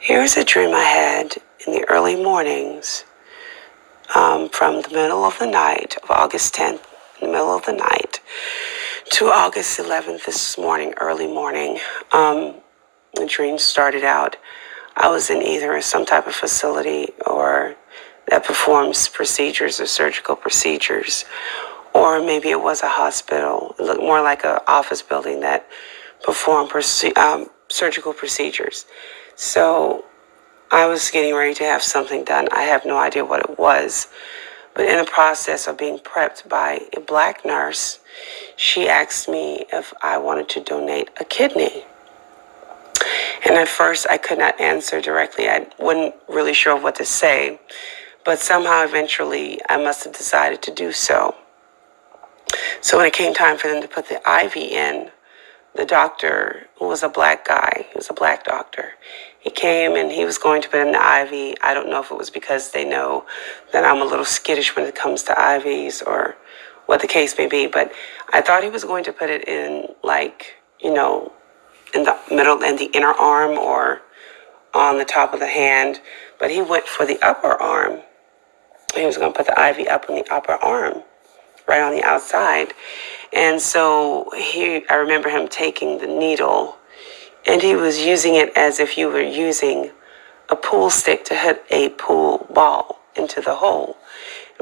Here's a dream I had in the early mornings from the middle of the night of August 10th, in the middle of the night, to August 11th this morning, early morning. The dream started out, I was in either some type of facility or that performs procedures or surgical procedures, or maybe it was a hospital. It looked more like an office building that performed surgical procedures. So I was getting ready to have something done. I have no idea what it was, but in the process of being prepped by a black nurse, she asked me if I wanted to donate a kidney. And at first I could not answer directly. I wasn't really sure what to say, but somehow eventually I must have decided to do so. So when it came time for them to put the IV in, the doctor, who was a black guy, he was a black doctor, he came and he was going to put in the IV. I don't know if it was because they know that I'm a little skittish when it comes to IVs or what the case may be, but I thought he was going to put it in, like, in the middle and the inner arm or on the top of the hand, but he went for the upper arm. He was going to put the IV up in the upper arm, right on the outside. And so I remember him taking the needle, and he was using it as if you were using a pool stick to hit a pool ball into the hole.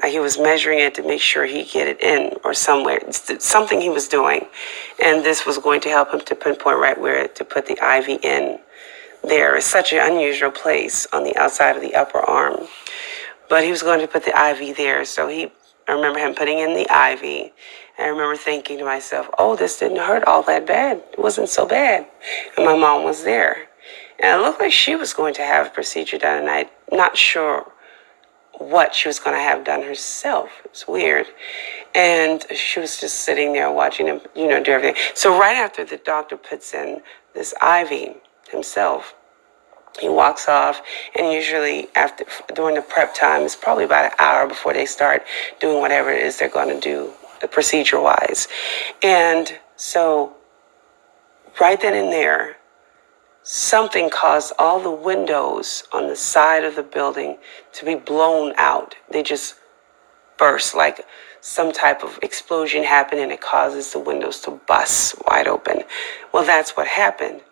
Like he was measuring it to make sure he get it in or somewhere. Something he was doing. And this was going to help him to pinpoint right where to put the IV in. There is such an unusual place on the outside of the upper arm. But he was going to put the IV there. So I remember him putting in the IV. I remember thinking to myself, oh, this didn't hurt all that bad. It wasn't so bad. And my mom was there. And it looked like she was going to have a procedure done, and I'm not sure what she was going to have done herself. It's weird. And she was just sitting there watching him, do everything. So right after the doctor puts in this IV himself, he walks off, and usually during the prep time, it's probably about an hour before they start doing whatever it is they're going to do, procedure-wise. And so right then and there, something caused all the windows on the side of the building to be blown out. They just burst, like some type of explosion happened, and it causes the windows to bust wide open. Well, that's what happened.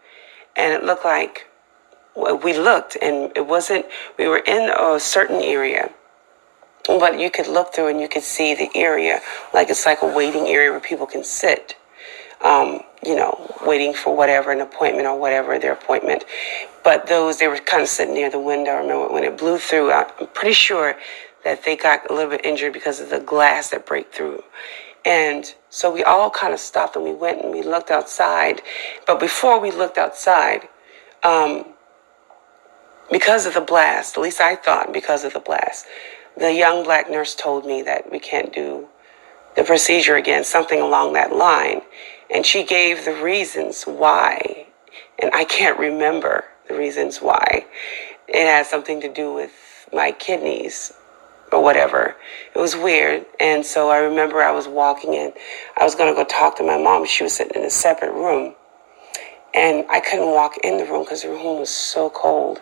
And it looked like, we looked, and we were in a certain area, but you could look through and you could see the area, like it's like a waiting area where people can sit, waiting for whatever, an appointment or whatever, their appointment. But they were kind of sitting near the window. I remember when it blew through, I'm pretty sure that they got a little bit injured because of the glass that break through. And so we all kind of stopped and we went and we looked outside. But before we looked outside, because of the blast, at least I thought because of the blast, the young black nurse told me that we can't do the procedure again, something along that line. And she gave the reasons why. And I can't remember the reasons why. It had something to do with my kidneys or whatever. It was weird. And so I remember I was walking in. I was going to go talk to my mom. She was sitting in a separate room. And I couldn't walk in the room because the room was so cold.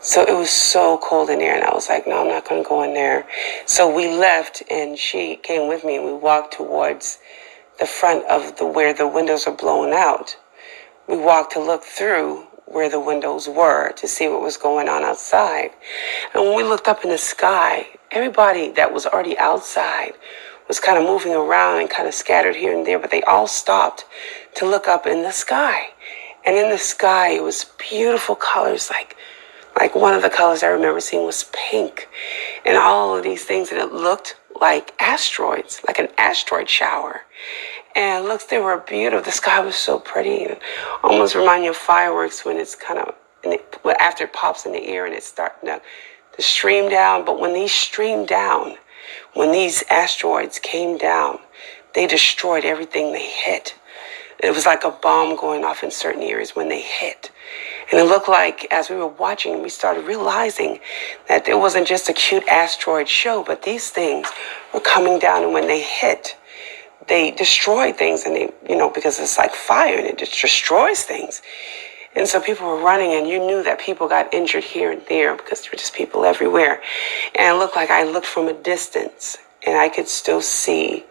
So it was so cold in there, and I was like, no, I'm not going to go in there. So we left, and she came with me, and we walked towards the front of where the windows are blown out. We walked to look through where the windows were to see what was going on outside. And when we looked up in the sky, everybody that was already outside was kind of moving around and kind of scattered here and there, but they all stopped to look up in the sky. And in the sky, it was beautiful colors, like one of the colors I remember seeing was pink, and all of these things, and it looked like asteroids, like an asteroid shower. And look, they were beautiful. The sky was so pretty, and almost remind you of fireworks when it's kind of, after it pops in the air and it's starting to stream down. But when these asteroids came down, they destroyed everything they hit. It was like a bomb going off in certain areas when they hit. And it looked like, as we were watching, we started realizing that it wasn't just a cute asteroid show, but these things were coming down, and when they hit, they destroy thing, and they, because it's like fire and it just destroys things. And so people were running, and you knew that people got injured here and there because there were just people everywhere. And it looked like I looked from a distance, and I could still see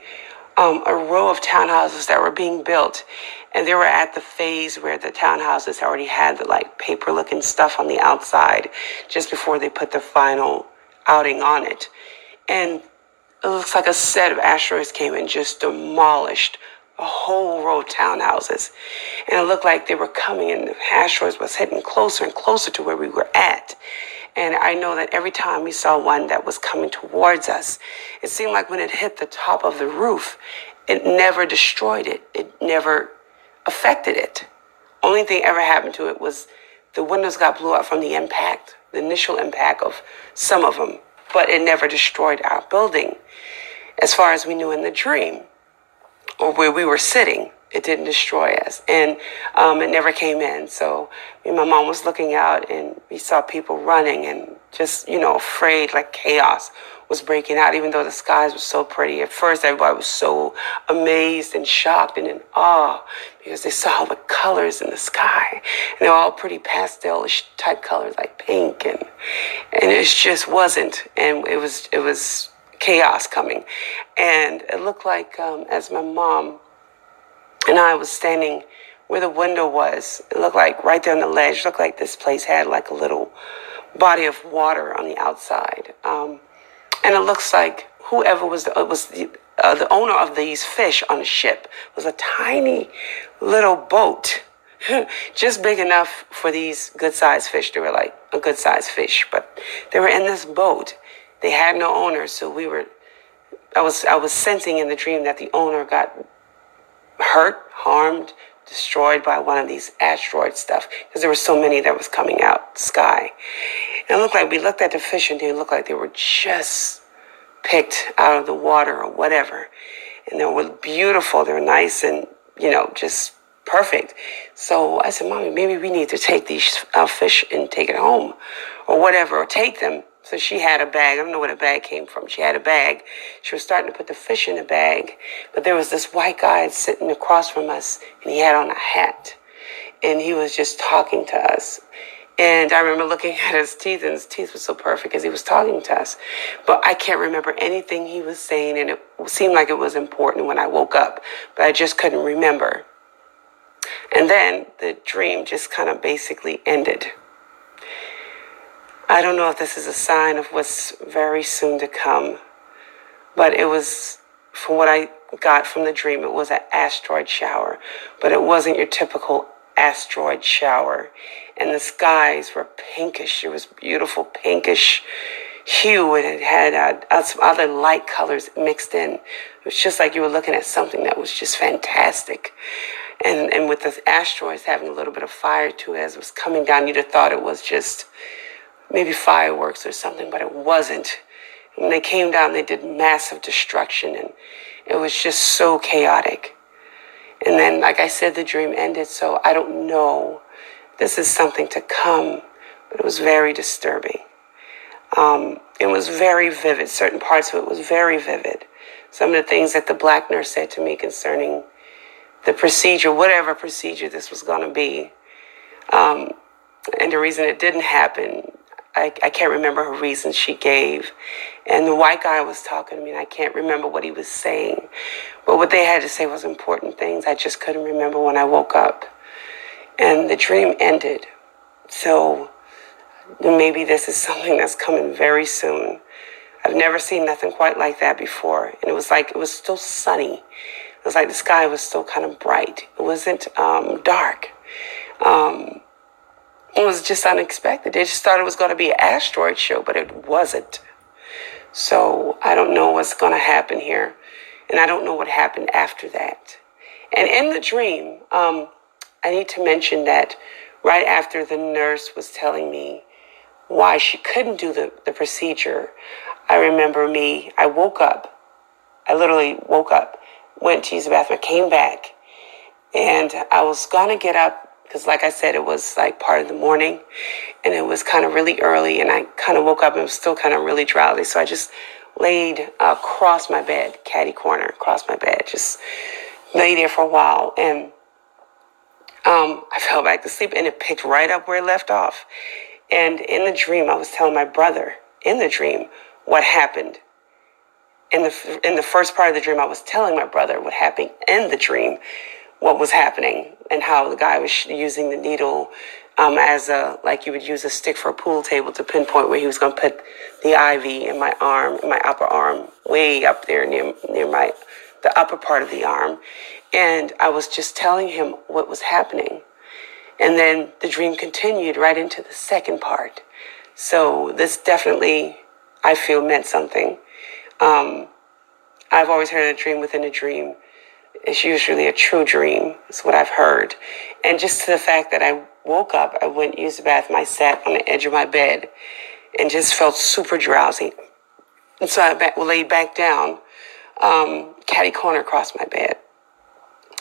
a row of townhouses that were being built. And they were at the phase where the townhouses already had the like paper looking stuff on the outside just before they put the final outing on it. And it looks like a set of asteroids came and just demolished a whole row of townhouses. And it looked like they were coming, and the asteroids was hitting closer and closer to where we were at. And I know that every time we saw one that was coming towards us, it seemed like when it hit the top of the roof, it never destroyed it. It never affected it. Only thing ever happened to it was the windows got blew out from the impact, the initial impact of some of them, but it never destroyed our building. As far as we knew in the dream, or where we were sitting, it didn't destroy us. And it never came in. So me and my mom was looking out, and we saw people running and just, afraid, like chaos was breaking out, even though the skies were so pretty. At first, everybody was so amazed and shocked and in awe because they saw the colors in the sky. And they were all pretty pastel-ish type colors, like pink. And it just wasn't. And it was chaos coming. And it looked like as my mom and I was standing where the window was, it looked like right there on the ledge, it looked like this place had like a little body of water on the outside. And it looks like whoever was the owner of these fish on the ship was a tiny little boat, just big enough for these good-sized fish. They were like a good-sized fish, but they were in this boat. They had no owner, so I was sensing in the dream that the owner got hurt, harmed, destroyed by one of these asteroid stuff, because there were so many that was coming out the sky. And it looked like we looked at the fish, and they looked like they were just picked out of the water or whatever. And they were beautiful. They were nice and, just perfect. So I said, Mommy, maybe we need to take these fish and take it home or whatever, or take them. So she had a bag. I don't know where the bag came from. She had a bag. She was starting to put the fish in the bag. But there was this white guy sitting across from us, and he had on a hat. And he was just talking to us. And I remember looking at his teeth, and his teeth were so perfect as he was talking to us. But I can't remember anything he was saying, and it seemed like it was important when I woke up. But I just couldn't remember. And then the dream just kind of basically ended. I don't know if this is a sign of what's very soon to come, but it was, from what I got from the dream, it was an asteroid shower, but it wasn't your typical asteroid shower. And the skies were pinkish. It was beautiful pinkish hue, and it had some other light colors mixed in. It was just like you were looking at something that was just fantastic. And with the asteroids having a little bit of fire to it as it was coming down, you'd have thought it was just maybe fireworks or something, but it wasn't. When they came down, they did massive destruction, and it was just so chaotic. And then, like I said, the dream ended, so I don't know. This is something to come, but it was very disturbing. It was very vivid. Certain parts of it was very vivid. Some of the things that the black nurse said to me concerning the procedure, whatever procedure this was going to be, and the reason it didn't happen, I can't remember her reason she gave. And the white guy was talking to me, and I can't remember what he was saying. But what they had to say was important things. I just couldn't remember when I woke up. And the dream ended. So maybe this is something that's coming very soon. I've never seen nothing quite like that before. And it was still sunny. It was like the sky was still kind of bright. It wasn't dark. It was just unexpected. They just thought it was going to be an asteroid show, but it wasn't. So I don't know what's going to happen here. And I don't know what happened after that. And in the dream, I need to mention that right after the nurse was telling me why she couldn't do the procedure, I remember I woke up. I literally woke up, went to use the bathroom, came back, and I was going to get up because, like I said, it was like part of the morning, and it was kind of really early, and I kind of woke up and was still kind of really drowsy. So I just laid across my bed, catty corner across my bed, just lay there for a while. And I fell back to sleep and it picked right up where it left off. And in the dream, I was telling my brother in the dream what happened. In the first part of the dream, I was telling my brother what happened in the dream, what was happening, and how the guy was using the needle as like you would use a stick for a pool table to pinpoint where he was going to put the IV in my arm, in my upper arm, way up there near the upper part of the arm. And I was just telling him what was happening. And then the dream continued right into the second part. So this definitely, I feel, meant something. I've always heard a dream within a dream. It's usually a true dream. It's what I've heard. And just to the fact that I woke up, I went use the bathroom, I sat on the edge of my bed and just felt super drowsy. And so I laid back down, catty corner across my bed.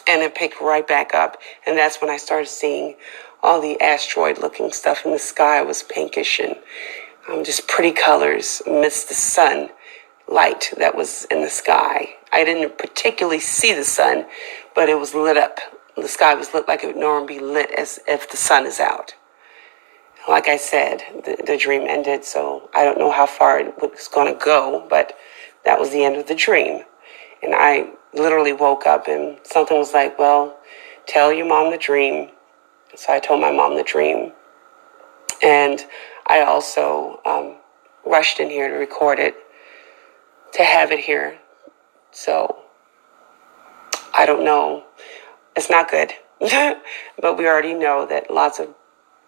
And it picked right back up. And that's when I started seeing all the asteroid-looking stuff in the sky. It was pinkish and just pretty colors amidst the sun light that was in the sky. I didn't particularly see the sun, but it was lit up. The sky was lit like it would normally be lit as if the sun is out. Like I said, the dream ended, so I don't know how far it was going to go, but that was the end of the dream. And I literally woke up and something was like, well, tell your mom the dream. So I told my mom the dream. And I also rushed in here to record it, to have it here. So I don't know. It's not good. But we already know that lots of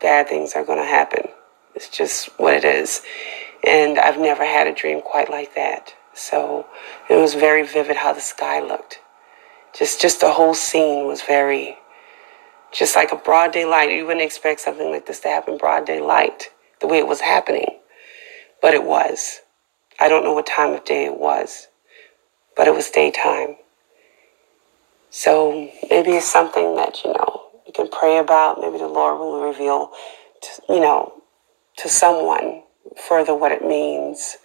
bad things are going to happen. It's just what it is. And I've never had a dream quite like that. So it was very vivid how the sky looked. Just the whole scene was very, just like a broad daylight. You wouldn't expect something like this to happen broad daylight, the way it was happening. But it was. I don't know what time of day it was, but it was daytime. So maybe it's something that, you can pray about. Maybe the Lord will reveal, to someone further what it means.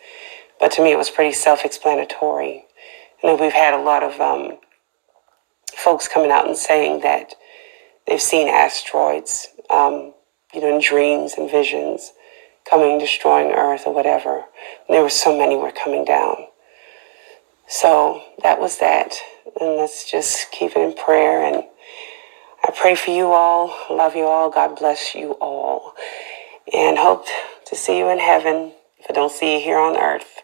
But to me, it was pretty self-explanatory. We've had a lot of folks coming out and saying that they've seen asteroids, in dreams and visions, coming, destroying Earth or whatever. And there were so many were coming down. So that was that. And let's just keep it in prayer. And I pray for you all. Love you all. God bless you all. And hope to see you in heaven if I don't see you here on earth.